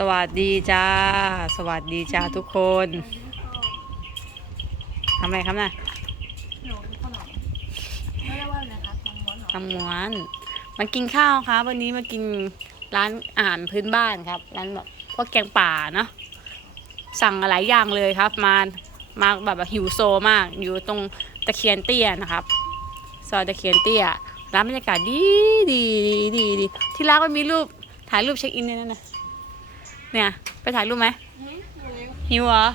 สวัสดีจ้า สวัสดีจ้าทุกคนทำอะไรครับน่ะหนูขนมไม่ได้ว่าอะไรคะมังม้วนเหรอทำม้วนมากินข้าวครับ วันนี้มากินร้านอาหารพื้นบ้านครับ ร้านแบบพวกแกงป่าเนาะสั่งหลายอย่างเลยครับ มามาแบบหิวโซมาก อยู่ตรงตะเคียนเตี้ยนะครับซอยตะเคียนเตี้ยร้านบรรยากาศดีดีดีดีดีที่ร้านมันมีรูปถ่ายรูปเช็คอินด้วยนั่นนะ เนี่ย ไปถ่ายรูปไหมหิวเหรอ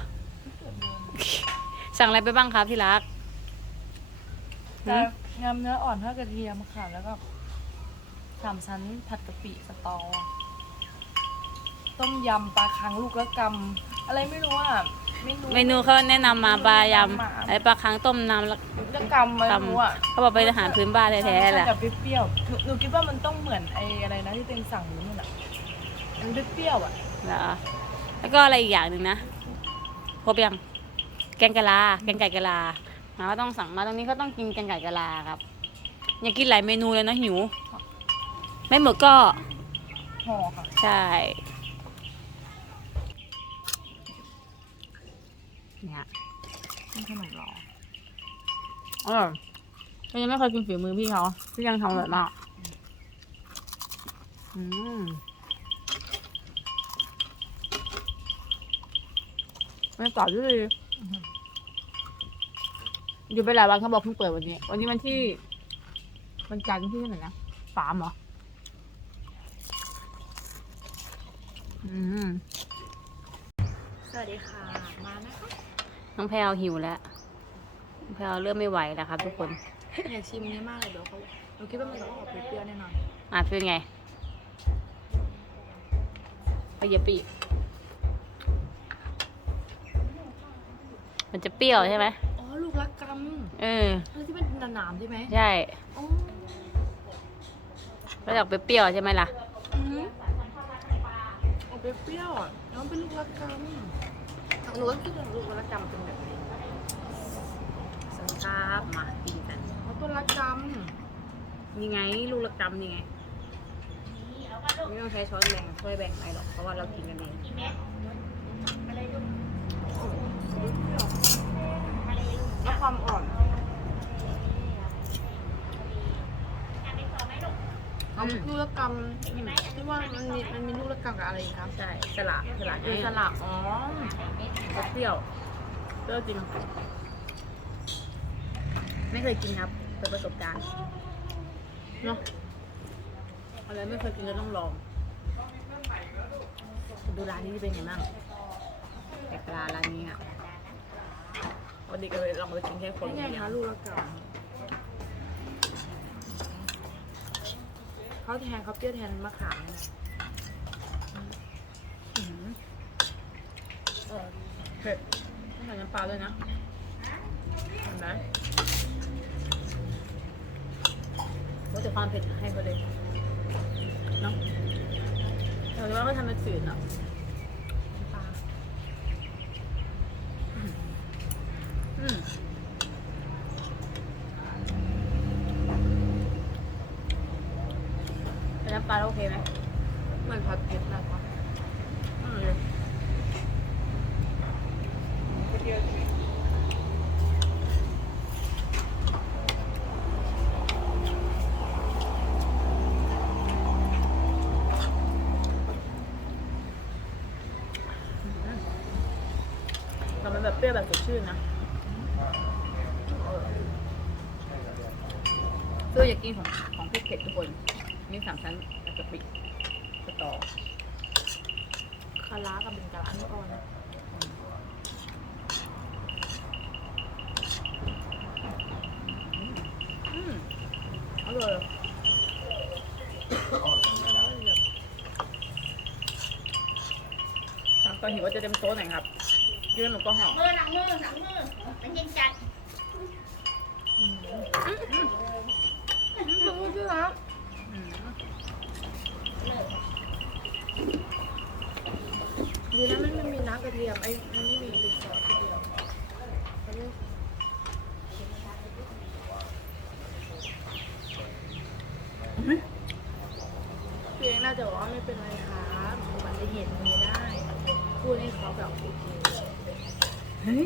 สั่งอะไรไปบ้างครับที่รักจะยำเนื้ออ่อนทอดกระเทียมค่ะ แล้วก็สามชั้นผัดกะปิสตอ ต้มยำปลาคังลูกละกำอะไรไม่รู้อะไม่รู้เมนูเขาแนะนำมาปลายำอะไรปลาค้างต้มน้ำแล้วลูกละกำอะไรไม่รู้อะเขาบอกเป็นอาหารพื้นบ้านแท้ๆแหละแบบเปรี้ยวๆหนูหนูคิดว่ามันต้องเหมือนไอ้อะไรนะที่เป็นสั่งอยู่นู่นอะมันเปรี้ยวๆอะ เหรอแล้วก็อะไรอีกอย่างหนึ่งนะครบยังแกงกะลาแกงไก่กะลามาก็ต้องสั่งมาตรงนี้ก็ต้องกินแกงไก่กะลาครับ อยากกินหลายเมนูเลยนะหิว ไม่หมดก็ห่อค่ะใช่เนี่ยเป็นขนมหรอเออก็ยังไม่เคยกินฝีมือพี่เขาพี่ยังทำอร่อยมากอืม ไม่กรอบด้วยอยู่ไปหลายวันเขาบอกเพิ่งเปิดวันนี้ วันนี้วันที่วันจันทร์ที่เท่าไหร่นะสามเหรอ อืมสวัสดีค่ะ มานะคะน้องแพลวหิวแล้วน้องแพลวเริ่มไม่ไหวแล้วครับทุกคน อยากชิมนี้มากเลยเดี๋ยวเขาหนูคิดว่ามันต้องออกเปรี้ยวๆแน่นอน อะเป็นไงไปอย่าปี มันจะเปรี้ยวใช่ไหมอ๋อลูกละกเออำอันที่เป็นหนามๆใช่ไหมใช่อ๋อแล้วออกเปรี้ยวๆใช่ไหมล่ะ อือหือออกเปรี้ยวๆอะแล้วมันเป็นลูกละกำหนูก็คิดว่าลูกละกำเป็นแบบไหนสังครับมากินกันเพราะตัวละกนี่ไงลูกละกำนี่ไงไม่ต้องใช้ช้อนแบ่งช่วยแบ่งไปหรอกเพราะว่าเรากินกันเองำ แล้วความอ่อนเอาลูกละกำที่ว่ามันมีมันมีลูกละกำกับอะไรอีกครับใช่สละสละคือสลับอ๋อเปรี้ยวเปรี้ยวจริงไม่เคยกินครับเป็นประสบการณ์เนาะอะไรไม่เคยกินก็ต้องลองดูร้านนี้เป็นไงบ้างแต่ปลาร้านนี้อะ วันนี้ก็เลยลองไปกินแค่คนนี่ไงเดียวคะลูกละกำเขาแทนเขาเปรี้ยวแทนมะขามเนี่ยนะอื้อหือเออเผ็ดต้องใส่น้ำปลาด้วยนะเห็นไหมว่าแต่ความเผ็ดให้เขาเลยเนาะแต่ว่าก็ทำเป็นจืดเนาะน้ำปลาอืมอืมแต่น้ำปลาโอเคไหมเหมือนผัดเผ็ดนะคะอืมแต่มันแบบเปรี้ยวแบบสดชื่นนะเพื่ออยากกินของของเผ็ดๆทุกคน มีสามชั้น กะปิสตอคารากับเป็นกะลานี่อ่อนอืมอร่อยตอนหิวว่าจะเต็มโต๊ะหน่อยครับยื่นหนูก็ห่อมือหนังมือหนังมือมันยิงจัด ลูกชื่อรัก อืม ดีนะมันไม่ มีน้ำกระเทียมไอ้มันไม่มีติดซอสทีเดียวพี่เองน่าจะบอกว่าไม่เป็นไรครับอุบัติเหตุมีได้คู่นี้เขาแบบเฮ้ย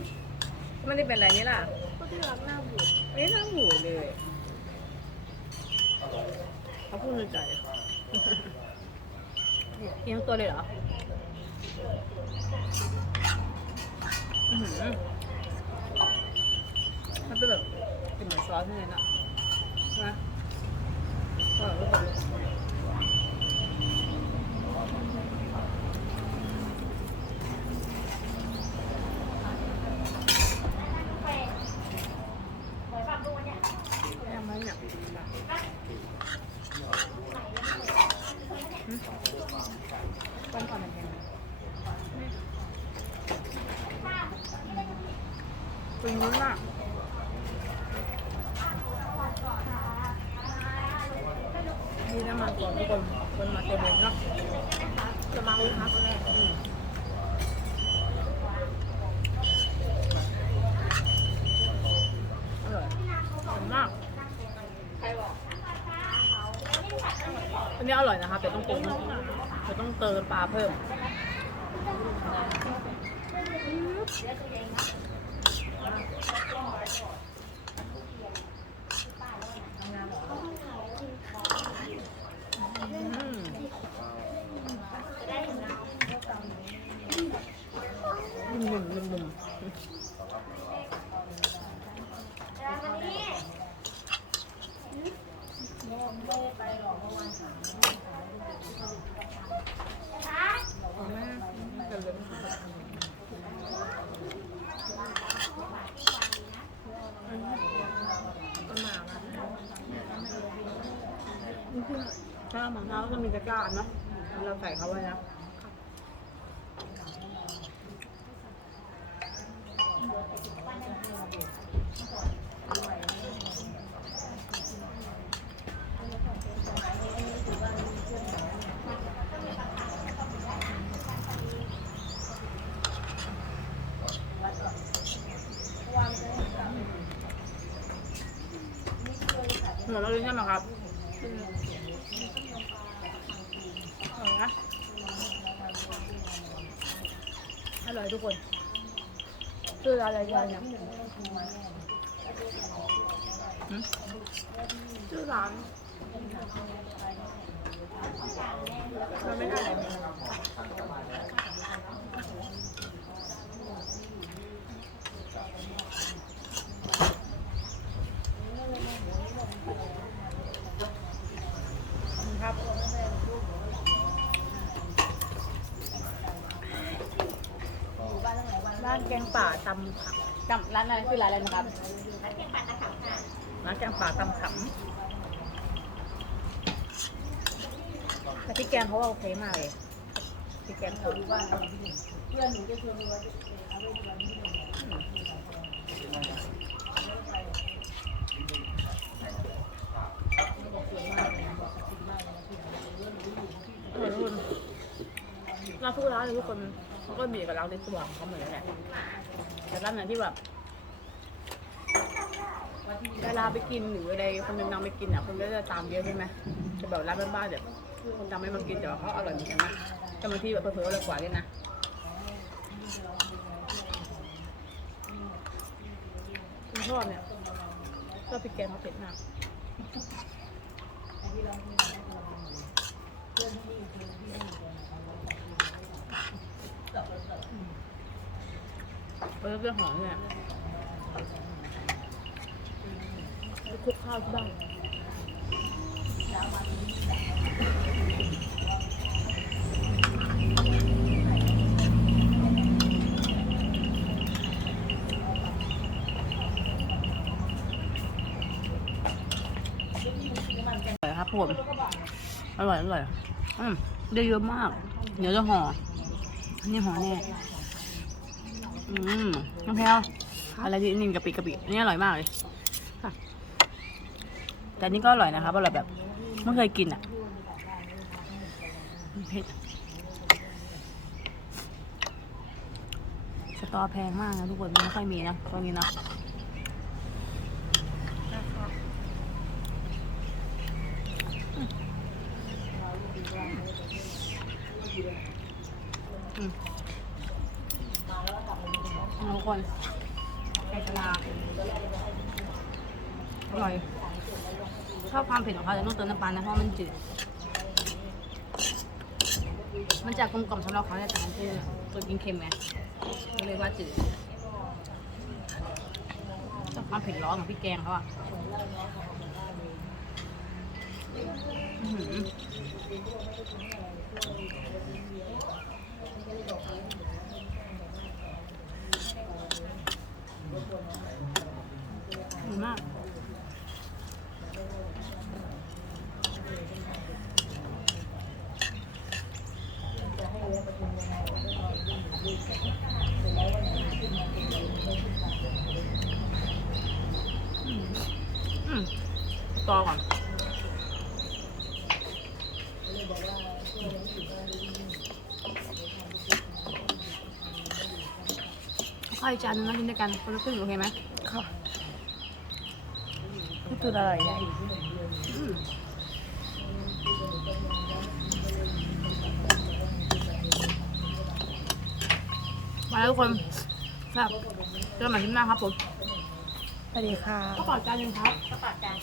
ไม่ได้เป็นอะไรนี่ล่ะก็ที่รักหน้าบูดไม่น่าหูเลยเขาพูดในใจเอียงตัวเลยเหรอ อื้อหือมันเป็นแบบเป็นเหมือนซอสที่ไหนน่ะใช่ไหมอร่อยทุกคนเลยแม่มันเนี่ยก้อนก่อนมันยัง ไงเป็นนู้นอะมีน้ำมันก่อนทุกคนคนมาเต็มเลยเนาะจะมาลูกค้าคนแรกอร่อยอร่อยมากอันนี้อร่อยนะคะแต่ต้องปรุงแต่ต้องเติมปลาเพิ่ม อืมนุ่มๆนุ่มๆเอาแม่เดี๋ยวเดี๋ยวก็มาแล้ว ถ้ามะพร้าวก็มีตะกร้าเนาะเราใส่เขาไว้นะหมดแล้วเลยใช่ไหมครับอร่อยนะอ ร่อยทุกคนคืออะไรกันเนี่ยชื่อร้านเราไม่ได้เลยครั กงป่าตำผักจำร้านอะไรคือร้านอะไรนะครับร้านแกงป่าตำขำแต่พี่แกงเขาว่าโอเคมากเลยพี่แกงเขาดูว่าเพื่อนหนูจะชวนดูว่าเออทุกคนร้านทุกร้านเลยทุกคน เขาก็มีเอกลักษณ์ในตัวของเขาเหมือนกันแหละแต่ร้านไหนที่แบบเวลาไปกินหรืออะไรคนนึงนำไปกินอะคนก็จะตามเยอะใช่ไหมจะแบบร้านบ้านๆแบบคนจำไม่มากินแต่ว่าเขาอร่อยเหมือนกันนะแต่บางทีแบบเผลอๆอร่อยกว่าเลยนะคุณชอบเนี่ยชอบพริกแกงเขาเผ็ดมาก เออเรื่องหอมเนี่ยคลุกข้าวที่บ้านอร่อยครับผมอร่อยอร่อยอืมได้เยอะมาก เดี๋ยวจะห่อ นี่ห่อแน่ อืมน้องแพลวอะไรที่นี่กะปิกะปิอันนี่อร่อยมากเลยค่ะแต่อันนี่ก็อร่อยนะครับอร่อยแบบไม่เคยกินอะเผ็ดสตอแพงมากนะทุกคนไม่ค่อยมีนะตรงนี้เนาะอืม คนแกงชะลาอร่อย ชอบความเผ็ดของเขาแต่ต้องเติมน้ำปลานะเพราะมันจืด มันจะกลมกล่อมสำหรับเขาเนี่ยแต่ของพี่ตัวกินเค็มไงก็เลยว่าจืดชอบความเผ็ดร้อนของพี่แกงเขาอะ อือหืออร่อยมากต่อก่อน ข้าวอีกจานนึงนะกินด้วยกันคนละครึ่งโอเคไหมค่ะนี่ตัวอะไรใหญ่อืมมาแล้วทุกคนครับเจอกันใหม่คลิปหน้าครับผมสวัสดีค่ะ ก็ขอจานหนึงครับกระเป๋าจาน